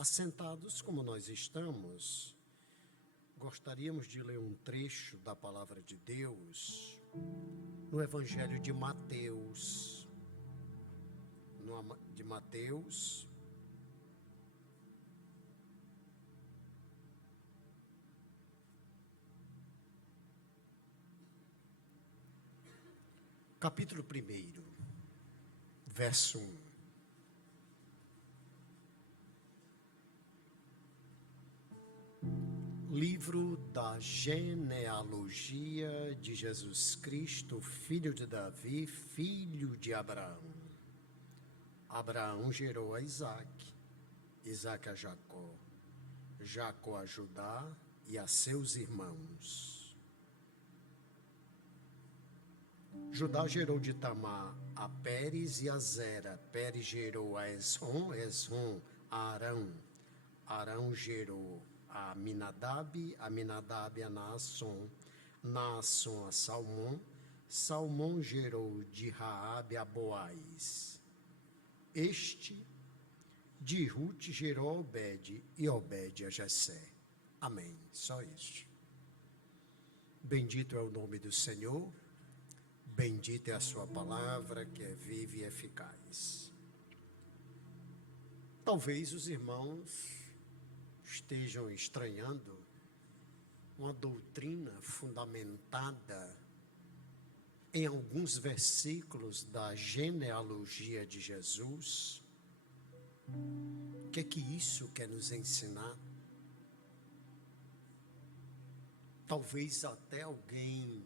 Assentados como nós estamos, gostaríamos de ler um trecho da Palavra de Deus no Evangelho de Mateus. De Mateus, capítulo 1, verso 1. Livro da genealogia de Jesus Cristo, filho de Davi, filho de Abraão. Abraão gerou a Isaque, Isaque a Jacó, Jacó a Judá e a seus irmãos. Judá gerou de Tamar a Pérez e a Zera, Pérez gerou a Esrom, Esrom a Arão, Arão gerou a Aminadab a Naasson, Naasson a Salmão, Salmão gerou de Raabe a Boaz. Este de Ruth gerou a Obed e Obed a Jessé. Amém. Só isso. Bendito é o nome do Senhor, bendita é a sua palavra que é viva e eficaz. Talvez os irmãos estejam estranhando uma doutrina fundamentada em alguns versículos da genealogia de Jesus. O que é que isso quer nos ensinar? Talvez até alguém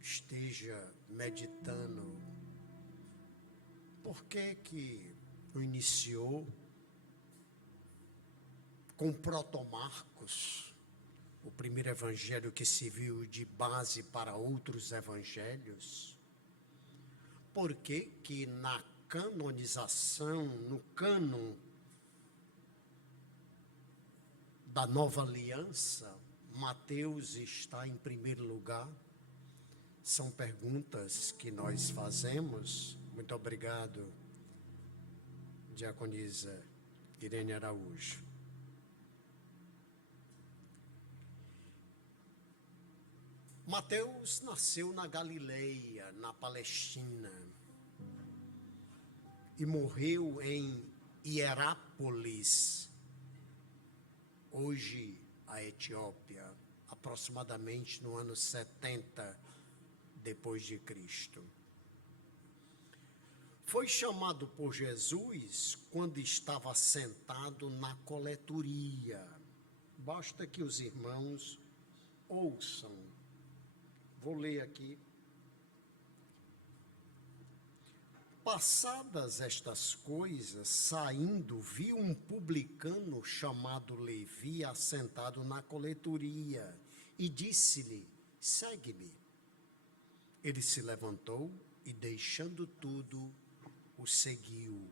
esteja meditando por que o iniciou com Protomarcos, o primeiro evangelho que serviu de base para outros evangelhos. Por que na canonização, no cânon da Nova Aliança, Mateus está em primeiro lugar? São perguntas que nós fazemos. Muito obrigado, diaconisa Irene Araújo. Mateus nasceu na Galileia, na Palestina, e morreu em Hierápolis, hoje a Etiópia, aproximadamente no ano 70 depois de Cristo. Foi chamado por Jesus quando estava sentado na coletoria. Basta que os irmãos ouçam. Vou ler aqui. Passadas estas coisas, saindo, viu um publicano chamado Levi assentado na coletoria e disse-lhe: segue-me. Ele se levantou e, deixando tudo, o seguiu.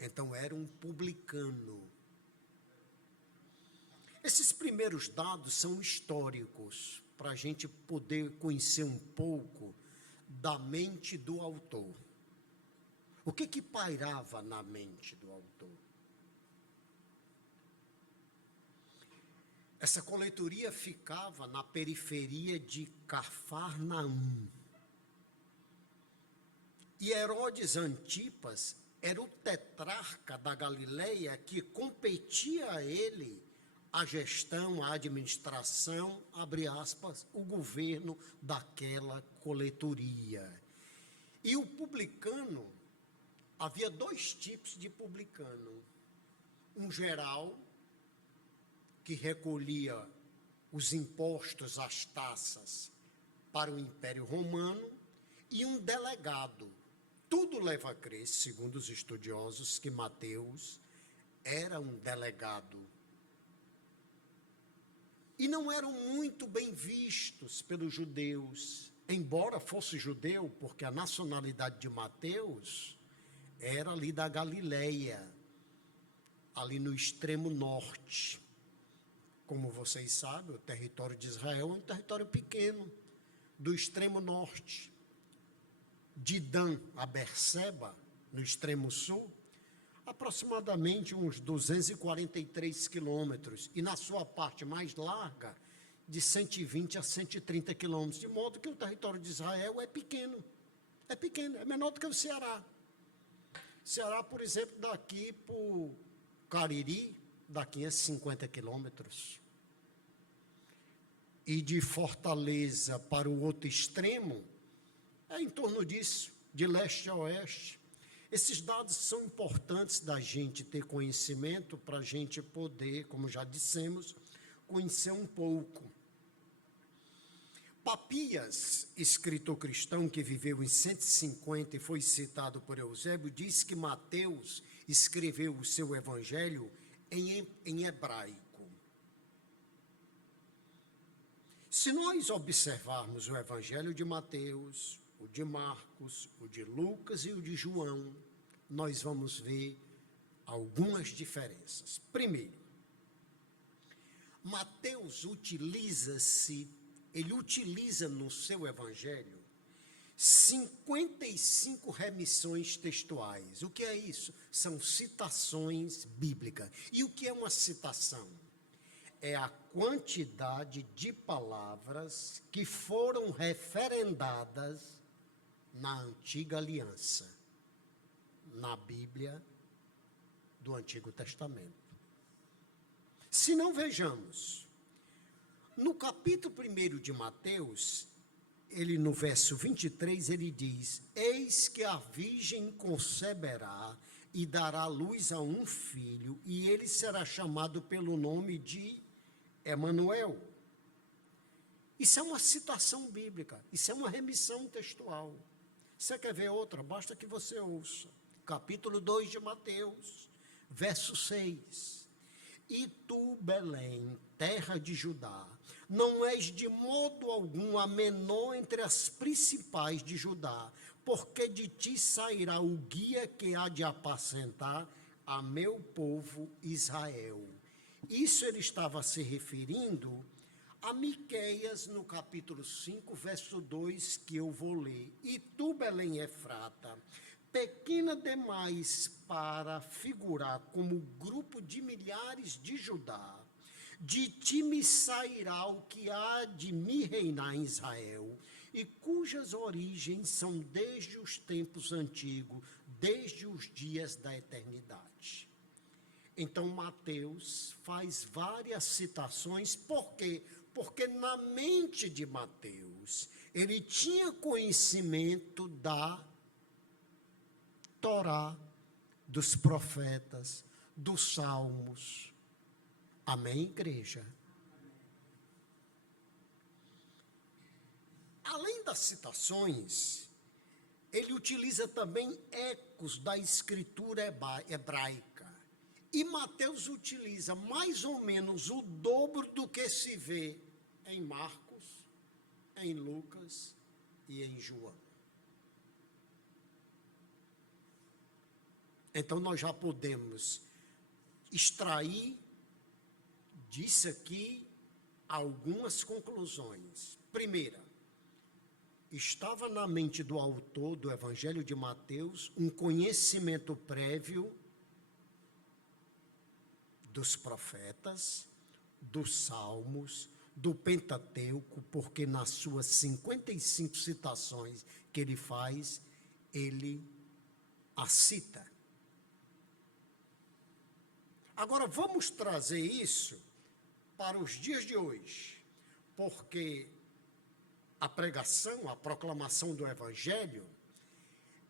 Então era um publicano. Esses primeiros dados são históricos, para a gente poder conhecer um pouco da mente do autor. O que pairava na mente do autor? Essa coletoria ficava na periferia de Cafarnaum. E Herodes Antipas era o tetrarca da Galileia que competia a ele a gestão, a administração, abre aspas, o governo daquela coletoria. E o publicano, havia dois tipos de publicano. Um geral, que recolhia os impostos, as taxas para o Império Romano, e um delegado. Tudo leva a crer, segundo os estudiosos, que Mateus era um delegado. E não eram muito bem vistos pelos judeus, embora fosse judeu, porque a nacionalidade de Mateus era ali da Galileia, ali no extremo norte. Como vocês sabem, o território de Israel é um território pequeno, do extremo norte. De Dan a Berseba, no extremo sul, aproximadamente uns 243 quilômetros, e na sua parte mais larga, de 120 a 130 quilômetros, de modo que o território de Israel é pequeno, é menor do que o Ceará. Ceará, por exemplo, daqui para o Cariri, dá 550 quilômetros. E de Fortaleza para o outro extremo, é em torno disso, de leste a oeste. Esses dados são importantes da gente ter conhecimento para a gente poder, como já dissemos, conhecer um pouco. Papias, escritor cristão que viveu em 150 e foi citado por Eusébio, diz que Mateus escreveu o seu evangelho em hebraico. Se nós observarmos o evangelho de Mateus, o de Marcos, o de Lucas e o de João, nós vamos ver algumas diferenças. Primeiro, Mateus utiliza no seu evangelho 55 remissões textuais. O que é isso? São citações bíblicas. E o que é uma citação? É a quantidade de palavras que foram referendadas na antiga aliança, na Bíblia do Antigo Testamento. Se não, vejamos, no capítulo 1 de Mateus, ele no verso 23, ele diz: eis que a virgem conceberá e dará luz a um filho, e ele será chamado pelo nome de Emanuel. Isso é uma citação bíblica, isso é uma remissão textual. Você quer ver outra? Basta que você ouça. Capítulo 2 de Mateus, verso 6. E tu, Belém, terra de Judá, não és de modo algum a menor entre as principais de Judá, porque de ti sairá o guia que há de apacentar a meu povo Israel. Isso ele estava se referindo a Miqueias, no capítulo 5, verso 2, que eu vou ler. E tu, Belém Efrata, pequena demais para figurar como grupo de milhares de Judá, de ti me sairá o que há de me reinar em Israel, e cujas origens são desde os tempos antigos, desde os dias da eternidade. Então, Mateus faz várias citações, por quê? Porque na mente de Mateus, ele tinha conhecimento da Torá, dos profetas, dos salmos. Amém, igreja? Além das citações, ele utiliza também ecos da escritura hebraica. E Mateus utiliza mais ou menos o dobro do que se vê em Marcos, em Lucas e em João. Então, nós já podemos extrair disso aqui algumas conclusões. Primeira, estava na mente do autor do Evangelho de Mateus um conhecimento prévio dos profetas, dos salmos, do Pentateuco, porque nas suas 55 citações que ele faz, ele a cita. Agora, vamos trazer isso para os dias de hoje, porque a pregação, a proclamação do Evangelho,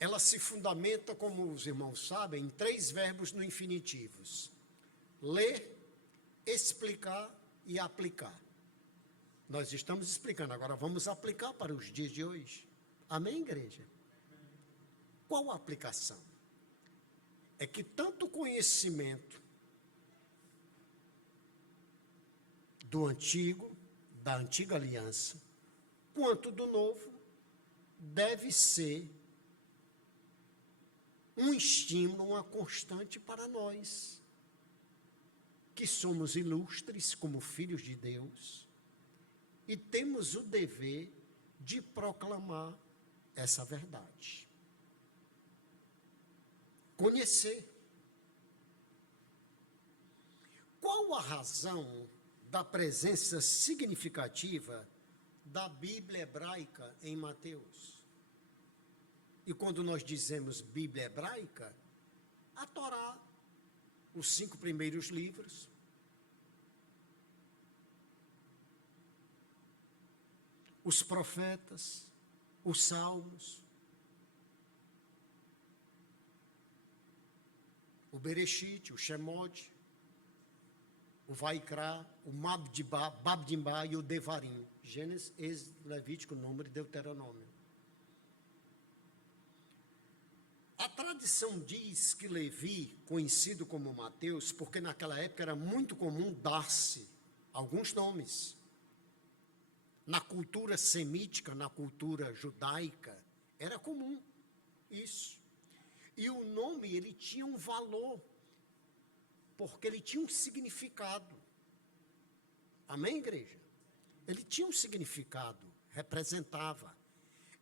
ela se fundamenta, como os irmãos sabem, em 3 verbos no infinitivos: ler, explicar e aplicar. Nós estamos explicando, agora vamos aplicar para os dias de hoje. Amém, igreja? Qual a aplicação? É que tanto conhecimento do antigo, da antiga aliança, quanto do novo, deve ser um estímulo, uma constante para nós, que somos ilustres como filhos de Deus e temos o dever de proclamar essa verdade. Conhecer. qual a razão da presença significativa da Bíblia hebraica em Mateus? E quando nós dizemos Bíblia hebraica, a Torá, os 5 primeiros livros, os profetas, os salmos, o Bereshit, o Shemot, o Vaikra, o Babdimba e o Devarim. Gênesis, Êxodo, Levítico, Número e Deuteronômio. A tradição diz que Levi, conhecido como Mateus, porque naquela época era muito comum dar-se alguns nomes. Na cultura semítica, na cultura judaica, era comum isso. E o nome, ele tinha um valor, porque ele tinha um significado. Amém, igreja? Ele tinha um significado, representava.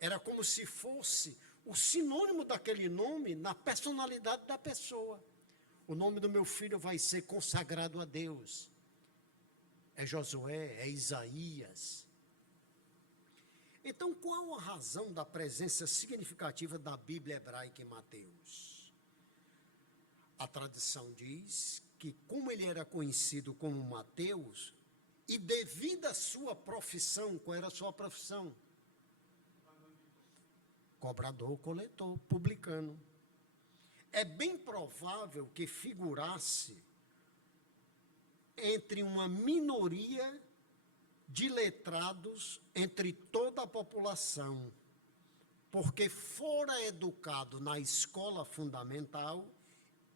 Era como se fosse o sinônimo daquele nome na personalidade da pessoa. O nome do meu filho vai ser consagrado a Deus. É Josué, é Isaías. Então, qual a razão da presença significativa da Bíblia hebraica em Mateus? A tradição diz que, como ele era conhecido como Mateus, e devido à sua profissão, qual era a sua profissão? Cobrador, coletor, publicano. É bem provável que figurasse entre uma minoria de letrados entre toda a população, porque fora educado na escola fundamental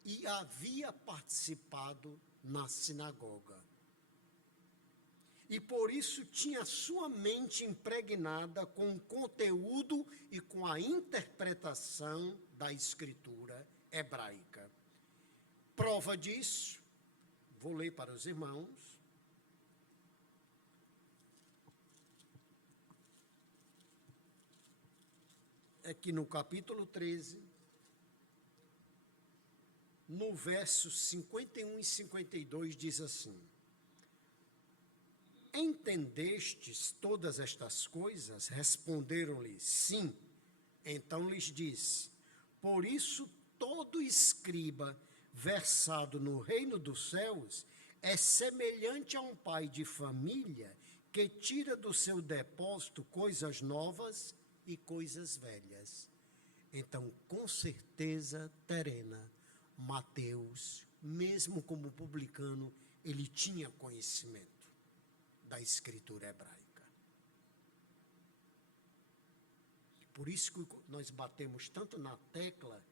e havia participado na sinagoga. E por isso tinha sua mente impregnada com o conteúdo e com a interpretação da escritura hebraica. Prova disso, vou ler para os irmãos. Aqui no capítulo 13, no verso 51 e 52, diz assim: Entendestes todas estas coisas? Responderam-lhe, sim. Então lhes disse: por isso todo escriba versado no reino dos céus é semelhante a um pai de família que tira do seu depósito coisas novas e coisas velhas. Então, com certeza terena, Mateus, mesmo como publicano, ele tinha conhecimento da escritura hebraica. Por isso que nós batemos tanto na tecla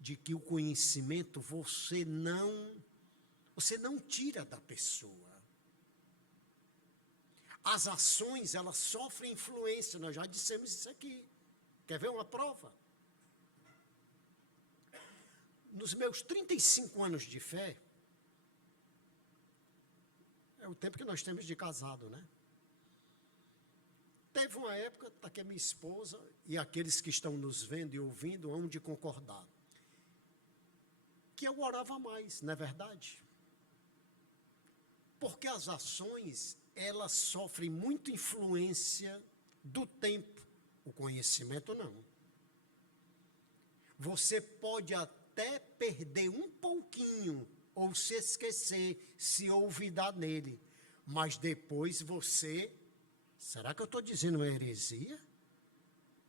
de que o conhecimento você não tira da pessoa. As ações, elas sofrem influência, nós já dissemos isso aqui. Quer ver uma prova? Nos meus 35 anos de fé, é o tempo que nós temos de casado, né? Teve uma época, tá que a minha esposa e aqueles que estão nos vendo e ouvindo hão de concordar, que eu orava mais, não é verdade? Porque as ações, elas sofrem muita influência do tempo, o conhecimento não. Você pode até perder um pouquinho, ou se esquecer, se olvidar nele, mas depois você, será que eu estou dizendo uma heresia?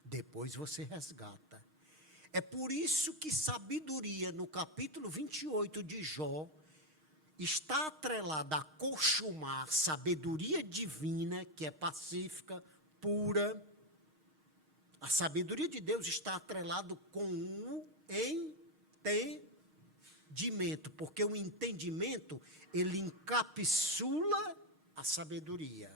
Depois você resgata. É por isso que sabedoria, no capítulo 28 de Jó, está atrelada a Cochumar, sabedoria divina, que é pacífica, pura. A sabedoria de Deus está atrelada com o entendimento, porque o entendimento, ele encapsula a sabedoria.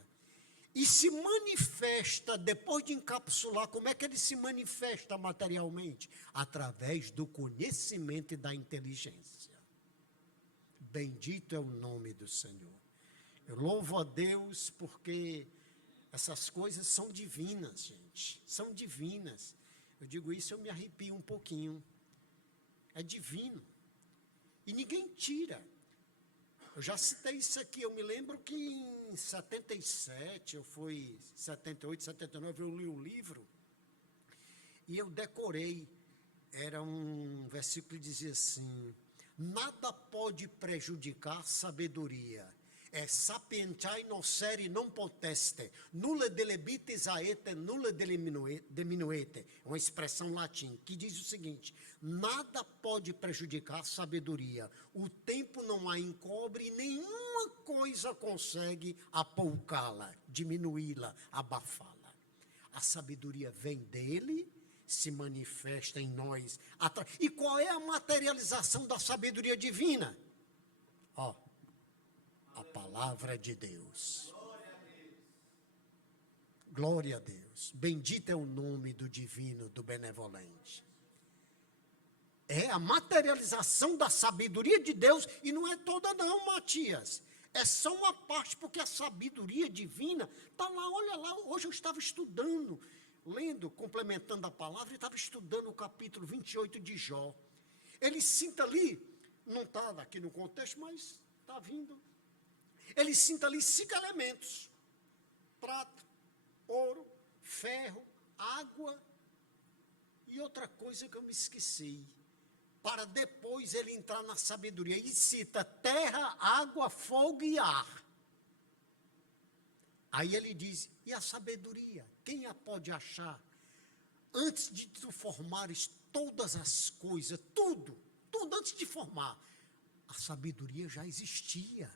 E se manifesta, depois de encapsular, como é que ele se manifesta materialmente? Através do conhecimento e da inteligência. Bendito é o nome do Senhor. Eu louvo a Deus porque essas coisas são divinas, gente. São divinas. Eu digo isso, eu me arrepio um pouquinho. É divino. E ninguém tira. Eu já citei isso aqui, eu me lembro que em 77, eu fui 78, 79, eu li um livro e eu decorei. Era um versículo que dizia assim: nada pode prejudicar sabedoria. Sapientiae nocere non poteste, nulla delebitis aete, nulla diminuete. É uma expressão latim que diz o seguinte: nada pode prejudicar sabedoria. O tempo não a encobre e nenhuma coisa consegue apoucá-la, diminuí-la, abafá-la. A sabedoria vem dele, se manifesta em nós. E qual é a materialização da sabedoria divina? A palavra de Deus. Glória a Deus. Bendito é o nome do divino, do benevolente. É a materialização da sabedoria de Deus, e não é toda não, Matias. É só uma parte, porque a sabedoria divina está lá, olha lá. Hoje eu estava estudando, lendo, complementando a palavra, e estava estudando o capítulo 28 de Jó. Ele cita ali, não está aqui no contexto, mas está vindo. Ele cita ali 5 elementos: prata, ouro, ferro, água e outra coisa que eu me esqueci. Para depois ele entrar na sabedoria. E cita terra, água, fogo e ar. Aí ele diz: e a sabedoria? Quem a pode achar? Antes de tu formares todas as coisas, tudo antes de formar, a sabedoria já existia.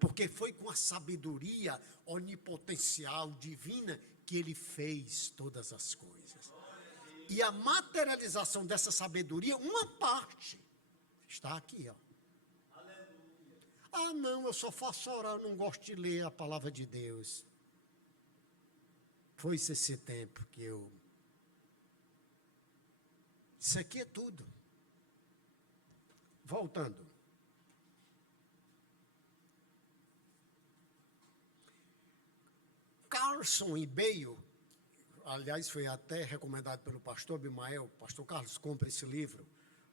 Porque foi com a sabedoria onipotencial, divina, que ele fez todas as coisas. E a materialização dessa sabedoria, uma parte, está aqui, ó. Ah, não, eu só faço orar, eu não gosto de ler a palavra de Deus. Foi esse tempo que eu... Isso aqui é tudo. Voltando. Carlson e Bale, aliás, foi até recomendado pelo pastor Abimael. Pastor Carlos, compra esse livro,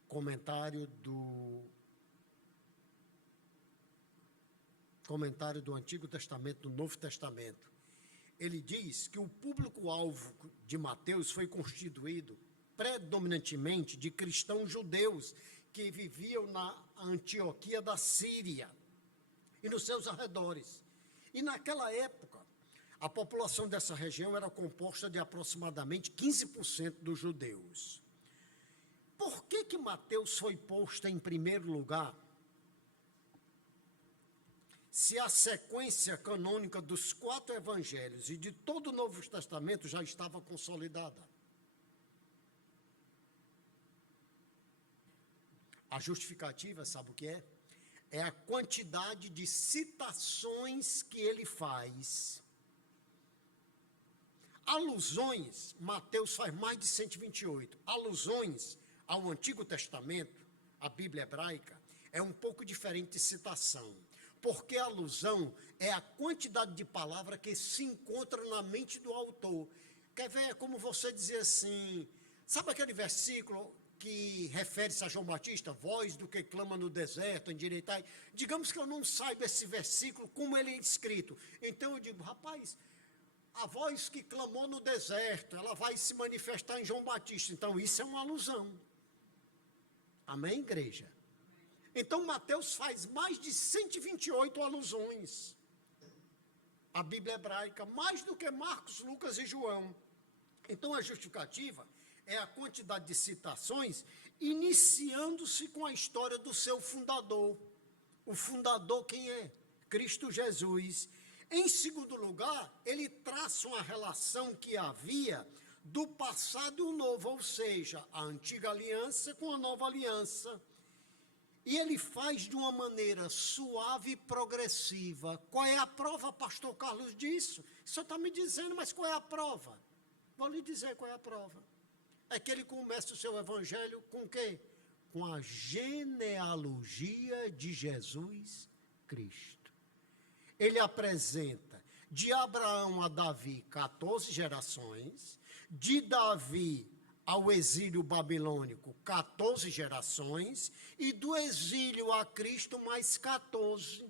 comentário do Antigo Testamento, do Novo Testamento. Ele diz que o público-alvo de Mateus foi constituído predominantemente de cristãos judeus que viviam na Antioquia da Síria e nos seus arredores. E naquela época, a população dessa região era composta de aproximadamente 15% dos judeus. Por que Mateus foi posto em primeiro lugar? Se a sequência canônica dos 4 evangelhos e de todo o Novo Testamento já estava consolidada. A justificativa, sabe o que é? É a quantidade de citações que ele faz. Alusões, Mateus faz mais de 128. Alusões ao Antigo Testamento, a Bíblia hebraica, é um pouco diferente de citação. Porque a alusão é a quantidade de palavra que se encontra na mente do autor. Quer ver? É como você dizer assim, sabe aquele versículo que refere-se a João Batista, voz do que clama no deserto, endireitai? Digamos que eu não saiba esse versículo, como ele é escrito. Então eu digo, rapaz, a voz que clamou no deserto, ela vai se manifestar em João Batista. Então isso é uma alusão. Amém, igreja? Então Mateus faz mais de 128 alusões à Bíblia hebraica, mais do que Marcos, Lucas e João. Então a justificativa é a quantidade de citações, iniciando-se com a história do seu fundador. O fundador quem é? Cristo Jesus. Em segundo lugar, ele traça uma relação que havia do passado e o novo, ou seja, a antiga aliança com a nova aliança. E ele faz de uma maneira suave e progressiva. Qual é a prova, pastor Carlos, disso? O senhor está me dizendo, mas qual é a prova? Vou lhe dizer qual é a prova. É que ele começa o seu evangelho com o quê? Com a genealogia de Jesus Cristo. Ele apresenta de Abraão a Davi 14 gerações, de Davi ao exílio babilônico, 14 gerações, e do exílio a Cristo, mais 14.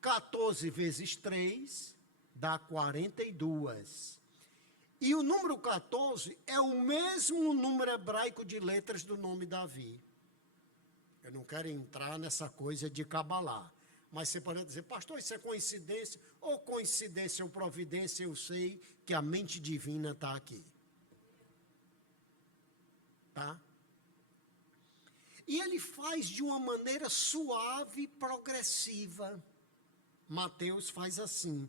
14 vezes 3 dá 42. E o número 14 é o mesmo número hebraico de letras do nome Davi. Eu não quero entrar nessa coisa de Cabalá, mas você pode dizer, pastor, isso é coincidência? Ou coincidência ou providência, eu sei que a mente divina está aqui. Tá? E ele faz de uma maneira suave e progressiva. Mateus faz assim.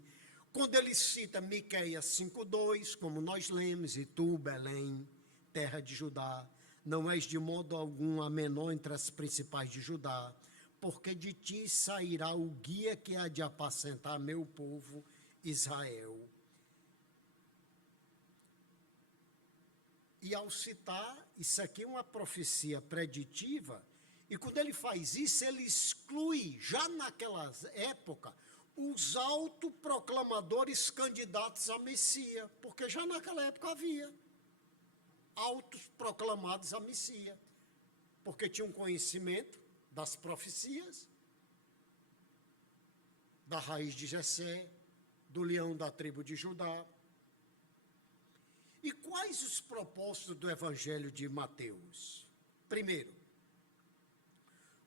Quando ele cita Miqueias 5:2, como nós lemos, e tu, Belém, terra de Judá, não és de modo algum a menor entre as principais de Judá, porque de ti sairá o guia que há de apacentar meu povo Israel. E ao citar, isso aqui é uma profecia preditiva, e quando ele faz isso, ele exclui, já naquela época, os autoproclamadores candidatos a Messias, porque já naquela época havia autoproclamados a Messias, porque tinham conhecimento das profecias, da raiz de Jessé, do leão da tribo de Judá. E quais os propósitos do Evangelho de Mateus? Primeiro,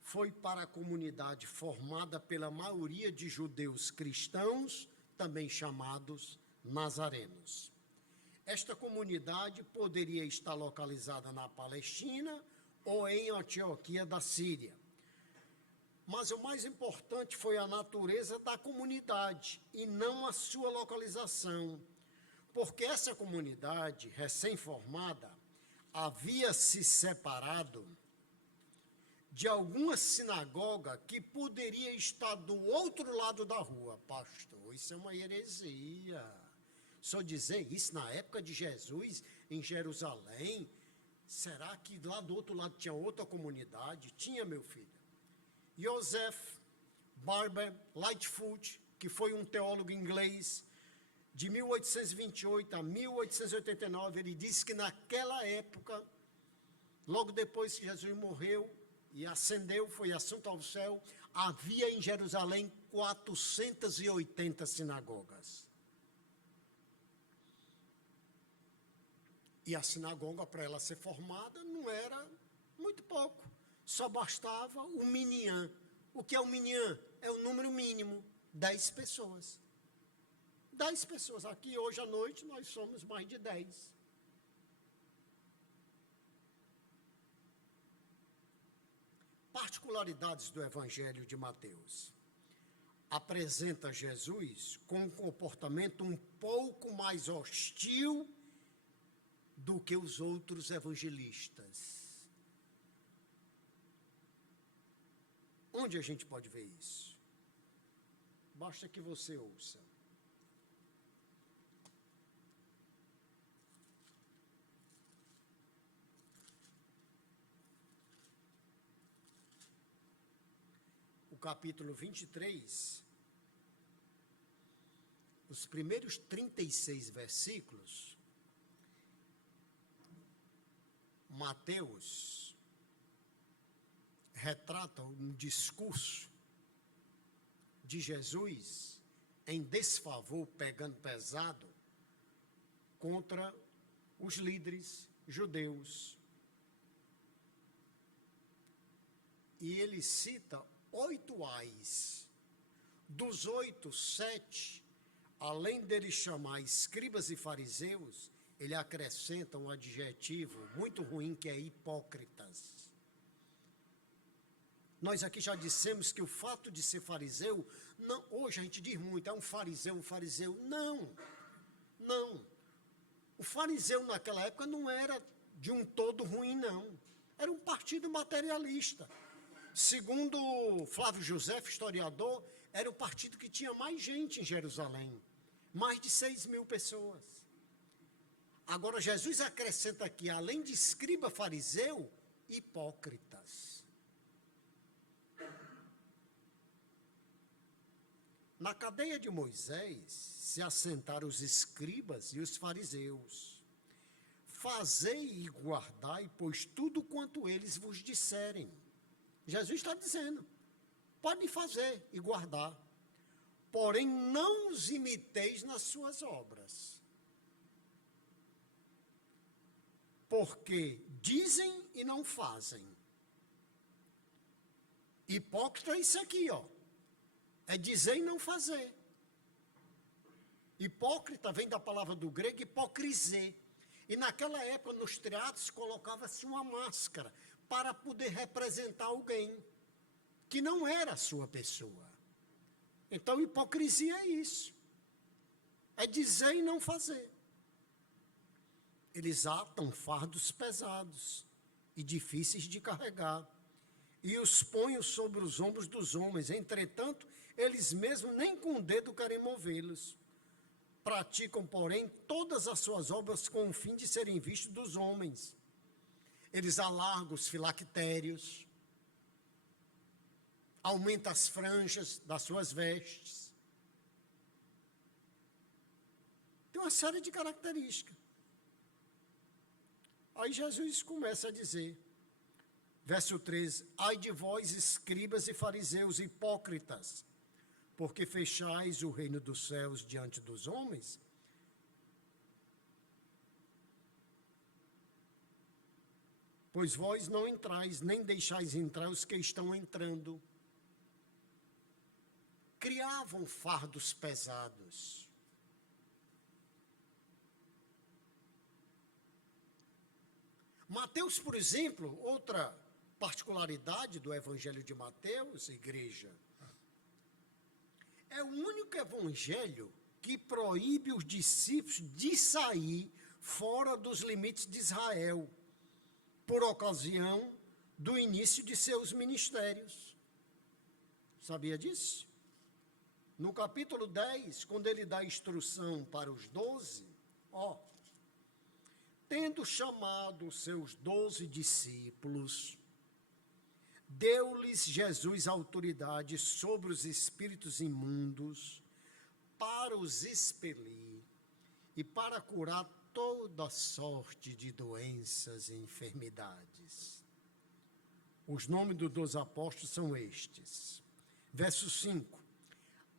foi para a comunidade formada pela maioria de judeus cristãos, também chamados nazarenos. Esta comunidade poderia estar localizada na Palestina ou em Antioquia da Síria. Mas o mais importante foi a natureza da comunidade e não a sua localização, porque essa comunidade recém-formada havia se separado de alguma sinagoga que poderia estar do outro lado da rua. Pastor, isso é uma heresia. Só dizer isso na época de Jesus, em Jerusalém, será que lá do outro lado tinha outra comunidade? Tinha, meu filho. Joseph Barber Lightfoot, que foi um teólogo inglês, de 1828 a 1889, ele disse que naquela época, logo depois que Jesus morreu e ascendeu, foi assunto ao céu, havia em Jerusalém 480 sinagogas. E a sinagoga, para ela ser formada, não era muito pouco. Só bastava o minyan. O que é o minyan? É o número mínimo, 10 pessoas. 10 pessoas. Aqui, hoje à noite, nós somos mais de 10. Particularidades do Evangelho de Mateus. Apresenta Jesus com um comportamento um pouco mais hostil do que os outros evangelistas. Onde a gente pode ver isso? Basta que você ouça. O capítulo 23, os primeiros 36 versículos, Mateus retrata um discurso de Jesus em desfavor, pegando pesado, contra os líderes judeus. E ele cita 8 ais. Dos 8, 7, além dele chamar escribas e fariseus, ele acrescenta um adjetivo muito ruim, que é hipócritas. Nós aqui já dissemos que o fato de ser fariseu, não, hoje a gente diz muito, é um fariseu. Não, não. O fariseu naquela época não era de um todo ruim, não. Era um partido materialista. Segundo Flávio José, historiador, era o partido que tinha mais gente em Jerusalém. Mais de 6.000 pessoas. Agora, Jesus acrescenta aqui, além de escriba fariseu, hipócritas. Na cadeia de Moisés se assentaram os escribas e os fariseus. fazei e guardai, pois tudo quanto eles vos disserem. Jesus está dizendo, podem fazer e guardar, porém não os imiteis nas suas obras. Porque dizem e não fazem. Hipócrita é isso aqui, ó. É dizer e não fazer. Hipócrita vem da palavra do grego hipocrisê. E naquela época, nos teatros, colocava-se uma máscara para poder representar alguém que não era a sua pessoa. Então, hipocrisia é isso. É dizer e não fazer. Eles atam fardos pesados e difíceis de carregar, e os põem sobre os ombros dos homens. Entretanto, eles mesmos nem com o dedo querem movê-los. Praticam, porém, todas as suas obras com o fim de serem vistos dos homens. Eles alargam os filactérios, aumentam as franjas das suas vestes. Tem uma série de características. Aí Jesus começa a dizer, verso 13, ai de vós, escribas e fariseus hipócritas, porque fechais o reino dos céus diante dos homens? Pois vós não entrais, nem deixais entrar os que estão entrando. Criavam fardos pesados. Mateus, por exemplo, outra particularidade do Evangelho de Mateus, igreja, é o único evangelho que proíbe os discípulos de sair fora dos limites de Israel, por ocasião do início de seus ministérios. Sabia disso? No capítulo 10, quando ele dá instrução para os 12, tendo chamado os seus 12 discípulos, deu-lhes Jesus autoridade sobre os espíritos imundos, para os expelir e para curar toda sorte de doenças e enfermidades. Os nomes dos 12 apóstolos são estes. Verso 5.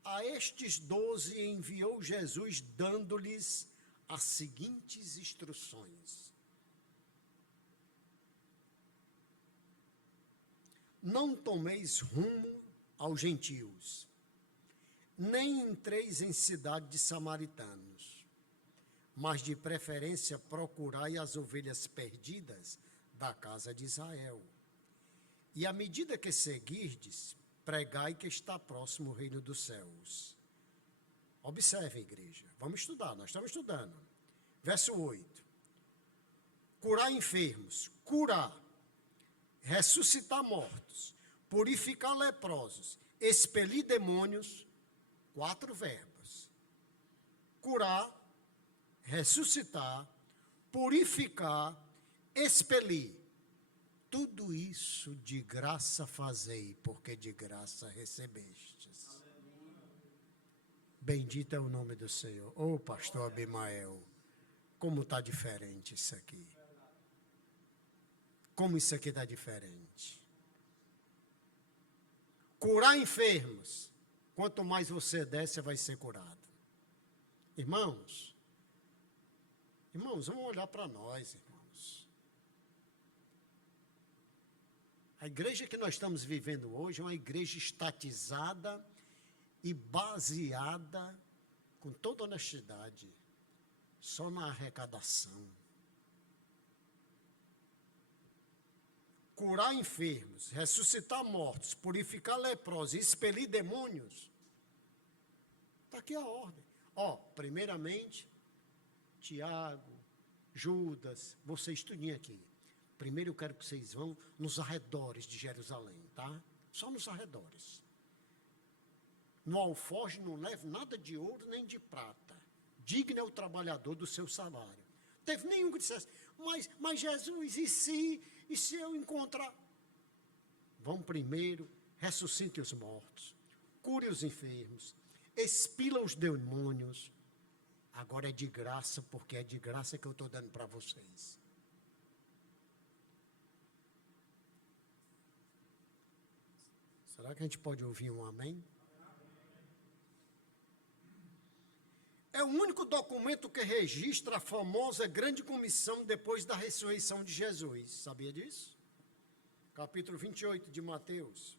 A estes 12 enviou Jesus, dando-lhes as seguintes instruções: não tomeis rumo aos gentios, nem entreis em cidade de samaritanos, mas de preferência procurai as ovelhas perdidas da casa de Israel. E à medida que seguirdes, pregai que está próximo o reino dos céus. Observe, igreja, vamos estudar, nós estamos estudando. Verso 8. Curar enfermos, curar, ressuscitar mortos, purificar leprosos, expelir demônios, 4 verbos. Curar, ressuscitar, purificar, expelir. Tudo isso de graça fazei, porque de graça recebestes. Bendito é o nome do Senhor. Ô, pastor Abimael, como está diferente isso aqui. Como isso aqui está diferente. Curar enfermos. Quanto mais você der, você vai ser curado. Irmãos, vamos olhar para nós, irmãos. A igreja que nós estamos vivendo hoje é uma igreja estatizada e baseada, com toda honestidade, só na arrecadação. Curar enfermos, ressuscitar mortos, purificar leprosos e expelir demônios. Está aqui a ordem. Primeiramente, Tiago, Judas, vocês estudem aqui. Primeiro eu quero que vocês vão nos arredores de Jerusalém, tá? Só nos arredores. No alforje não leve nada de ouro nem de prata. Digno é o trabalhador do seu salário. Teve nenhum que dissesse, mas Jesus, e se eu encontrar? Vão primeiro, ressuscite os mortos, cure os enfermos, expila os demônios. Agora é de graça, porque é de graça que eu estou dando para vocês. Será que a gente pode ouvir um amém? É o único documento que registra a famosa grande comissão depois da ressurreição de Jesus. Sabia disso? Capítulo 28 de Mateus.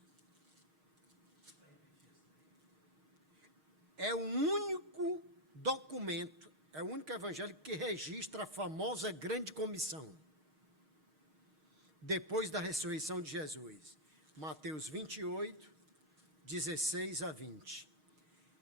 É o único documento, é o único evangelho que registra a famosa grande comissão depois da ressurreição de Jesus. Mateus 28, 16 a 20.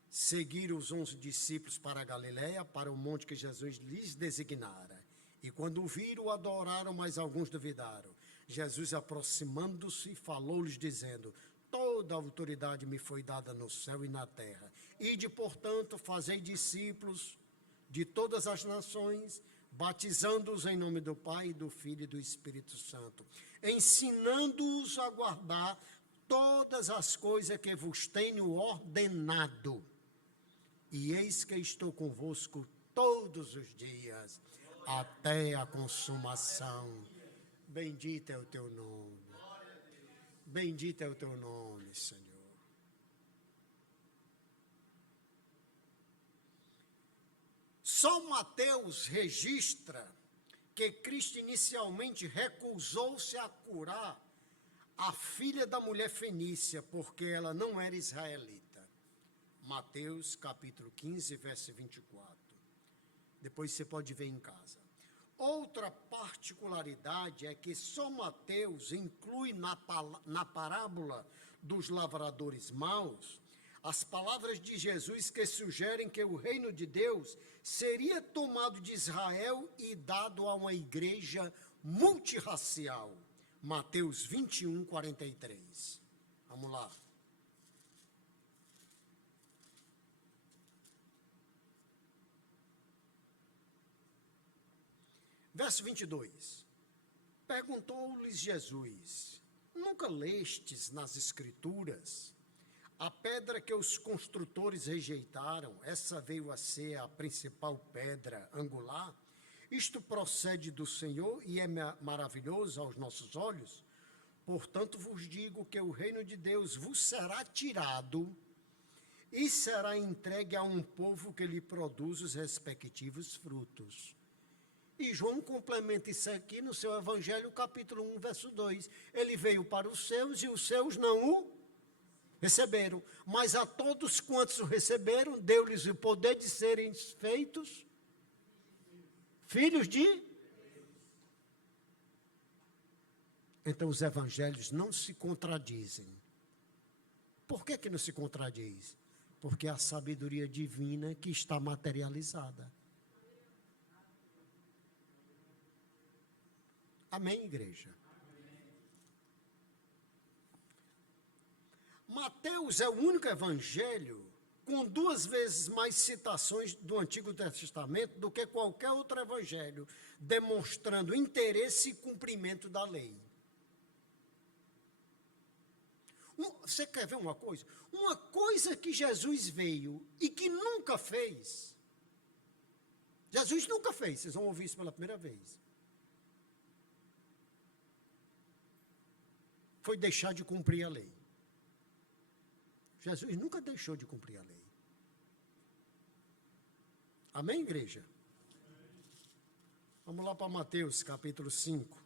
Seguiram os 11 discípulos para a Galiléia, para o monte que Jesus lhes designara. E quando o viram, o adoraram, mas alguns duvidaram. Jesus, aproximando-se, falou-lhes, dizendo: toda a autoridade me foi dada no céu e na terra. Ide, portanto, fazei discípulos de todas as nações, batizando-os em nome do Pai, do Filho e do Espírito Santo, ensinando-os a guardar todas as coisas que vos tenho ordenado. E eis que estou convosco todos os dias, até a consumação. Bendito é o teu nome. Bendito é o teu nome, Senhor. Só Mateus registra que Cristo inicialmente recusou-se a curar a filha da mulher fenícia, porque ela não era israelita. Mateus capítulo 15, verso 24. Depois você pode ver em casa. Outra particularidade é que só Mateus inclui na parábola dos lavradores maus as palavras de Jesus que sugerem que o reino de Deus seria tomado de Israel e dado a uma igreja multirracial. Mateus 21, 43. Vamos lá. Verso 22. Perguntou-lhes Jesus: nunca lestes nas Escrituras? A pedra que os construtores rejeitaram, essa veio a ser a principal pedra angular. Isto procede do Senhor e é maravilhoso aos nossos olhos. Portanto, vos digo que o reino de Deus vos será tirado e será entregue a um povo que lhe produz os respectivos frutos. E João complementa isso aqui no seu Evangelho, capítulo 1, verso 2. Ele veio para os seus e os seus não o receberam. Mas a todos quantos o receberam, deu-lhes o poder de serem feitos filhos de... Então os evangelhos não se contradizem. Por que não se contradiz? Porque é a sabedoria divina que está materializada. Amém, igreja? Mateus é o único evangelho com 2 vezes mais citações do Antigo Testamento do que qualquer outro evangelho, demonstrando interesse e cumprimento da lei. Você quer ver uma coisa? Uma coisa que Jesus veio e que nunca fez. Jesus nunca fez, vocês vão ouvir isso pela primeira vez. Foi deixar de cumprir a lei. Jesus nunca deixou de cumprir a lei. Amém, igreja? Vamos lá para Mateus, capítulo 5.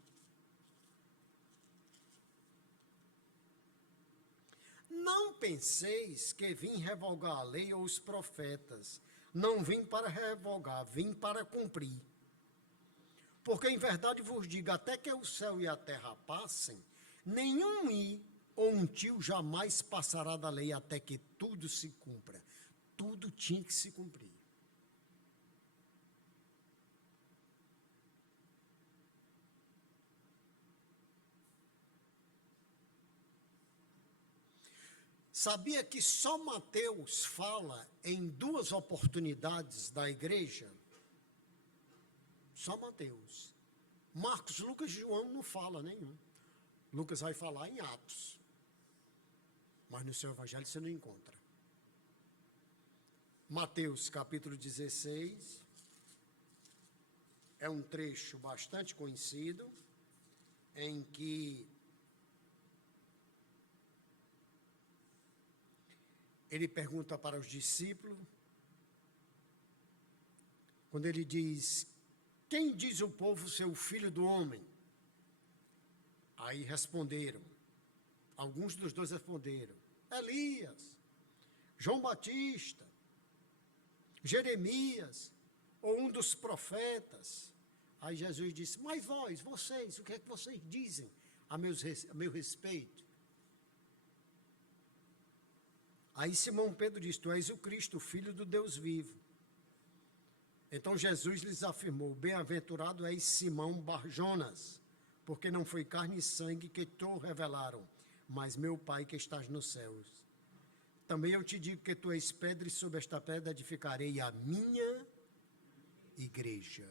Não penseis que vim revogar a lei ou os profetas. Não vim para revogar, vim para cumprir. Porque em verdade vos digo, até que o céu e a terra passem, nenhum i ou um tio jamais passará da lei até que tudo se cumpra. Tudo tinha que se cumprir. Sabia que só Mateus fala em 2 oportunidades da igreja? Só Mateus. Marcos, Lucas e João não fala nenhum. Lucas vai falar em Atos. Mas no seu evangelho você não encontra. Mateus capítulo 16, é um trecho bastante conhecido, em que ele pergunta para os discípulos, quando ele diz: quem diz o povo ser o filho do homem? Aí responderam, alguns dos dois responderam, Elias, João Batista, Jeremias, ou um dos profetas. Aí Jesus disse, mas vocês, o que é que vocês dizem a meu respeito? Aí Simão Pedro disse, tu és o Cristo, o Filho do Deus vivo. Então Jesus lhes afirmou, bem-aventurado és Simão Bar-Jonas, porque não foi carne e sangue que te revelaram, mas meu Pai que estás nos céus. Também eu te digo que tu és pedra e sobre esta pedra edificarei a minha igreja.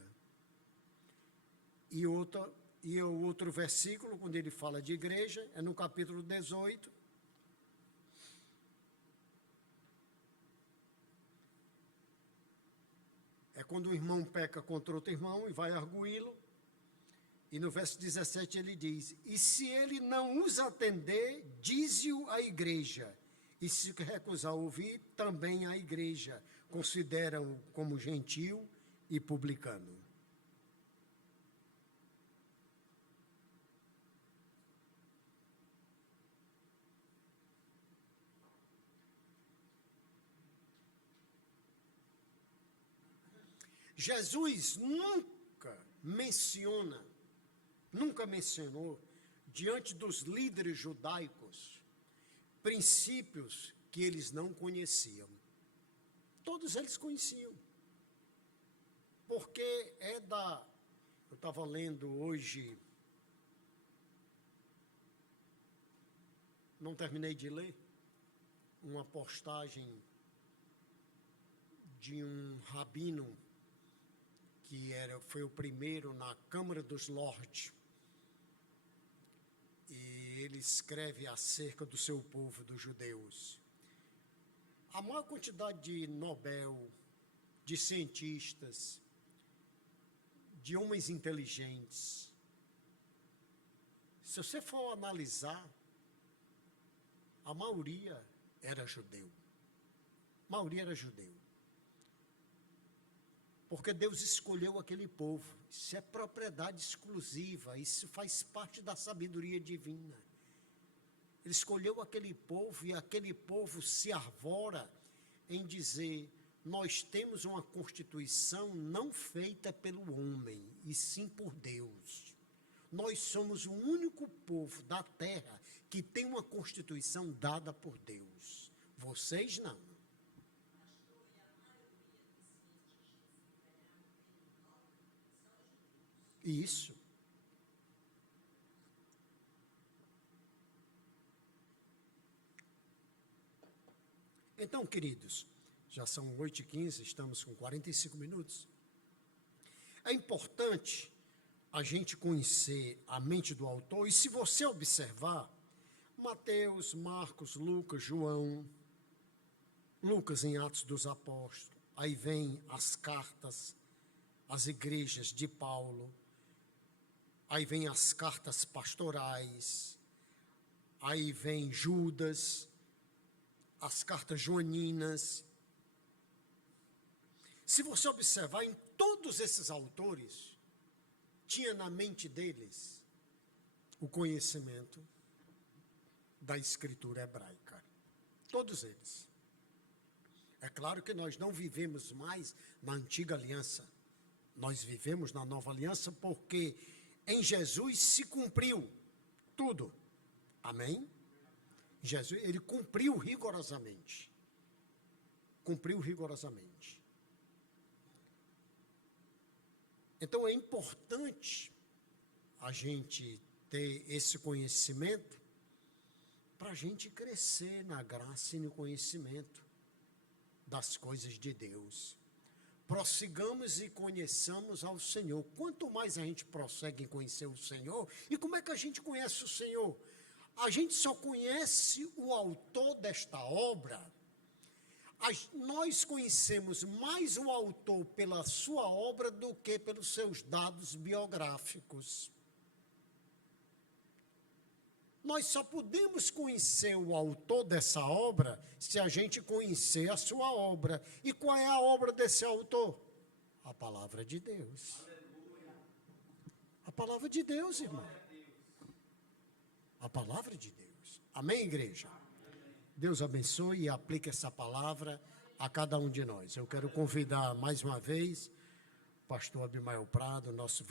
E o outro versículo, quando ele fala de igreja, é no capítulo 18. É quando o irmão peca contra outro irmão e vai arguí-lo. E no verso 17 ele diz, e se ele não os atender, dize-o à igreja. E se recusar ouvir, também a igreja. Consideram-o como gentil e publicano. Jesus nunca mencionou, diante dos líderes judaicos, princípios que eles não conheciam. Todos eles conheciam. Porque eu estava lendo hoje, não terminei de ler, uma postagem de um rabino que foi o primeiro na Câmara dos Lordes, e ele escreve acerca do seu povo, dos judeus. A maior quantidade de Nobel, de cientistas, de homens inteligentes, se você for analisar, a maioria era judeu. A maioria era judeu. Porque Deus escolheu aquele povo. Isso é propriedade exclusiva, isso faz parte da sabedoria divina. Ele escolheu aquele povo e aquele povo se arvora em dizer, nós temos uma constituição não feita pelo homem, e sim por Deus. Nós somos o único povo da terra que tem uma constituição dada por Deus. Vocês não. Isso. Então, queridos, já são 8h15, estamos com 45 minutos. É importante a gente conhecer a mente do autor, e se você observar, Mateus, Marcos, Lucas, João, Lucas em Atos dos Apóstolos, aí vem as cartas, as igrejas de Paulo, aí vem as cartas pastorais, aí vem Judas, as cartas joaninas. Se você observar, em todos esses autores, tinha na mente deles o conhecimento da escritura hebraica. Todos eles. É claro que nós não vivemos mais na antiga aliança. Nós vivemos na nova aliança porque em Jesus se cumpriu tudo. Amém? Jesus, ele cumpriu rigorosamente. Cumpriu rigorosamente. Então é importante a gente ter esse conhecimento para a gente crescer na graça e no conhecimento das coisas de Deus. Prossigamos e conheçamos ao Senhor. Quanto mais a gente prossegue em conhecer o Senhor, e como é que a gente conhece o Senhor? A gente só conhece o autor desta obra Nós conhecemos mais o autor pela sua obra do que pelos seus dados biográficos. Nós só podemos conhecer o autor dessa obra se a gente conhecer a sua obra. E qual é a obra desse autor? A palavra de Deus. A palavra de Deus, irmão. A palavra de Deus. Amém, igreja? Deus abençoe e aplique essa palavra a cada um de nós. Eu quero convidar mais uma vez o pastor Abimael Prado, nosso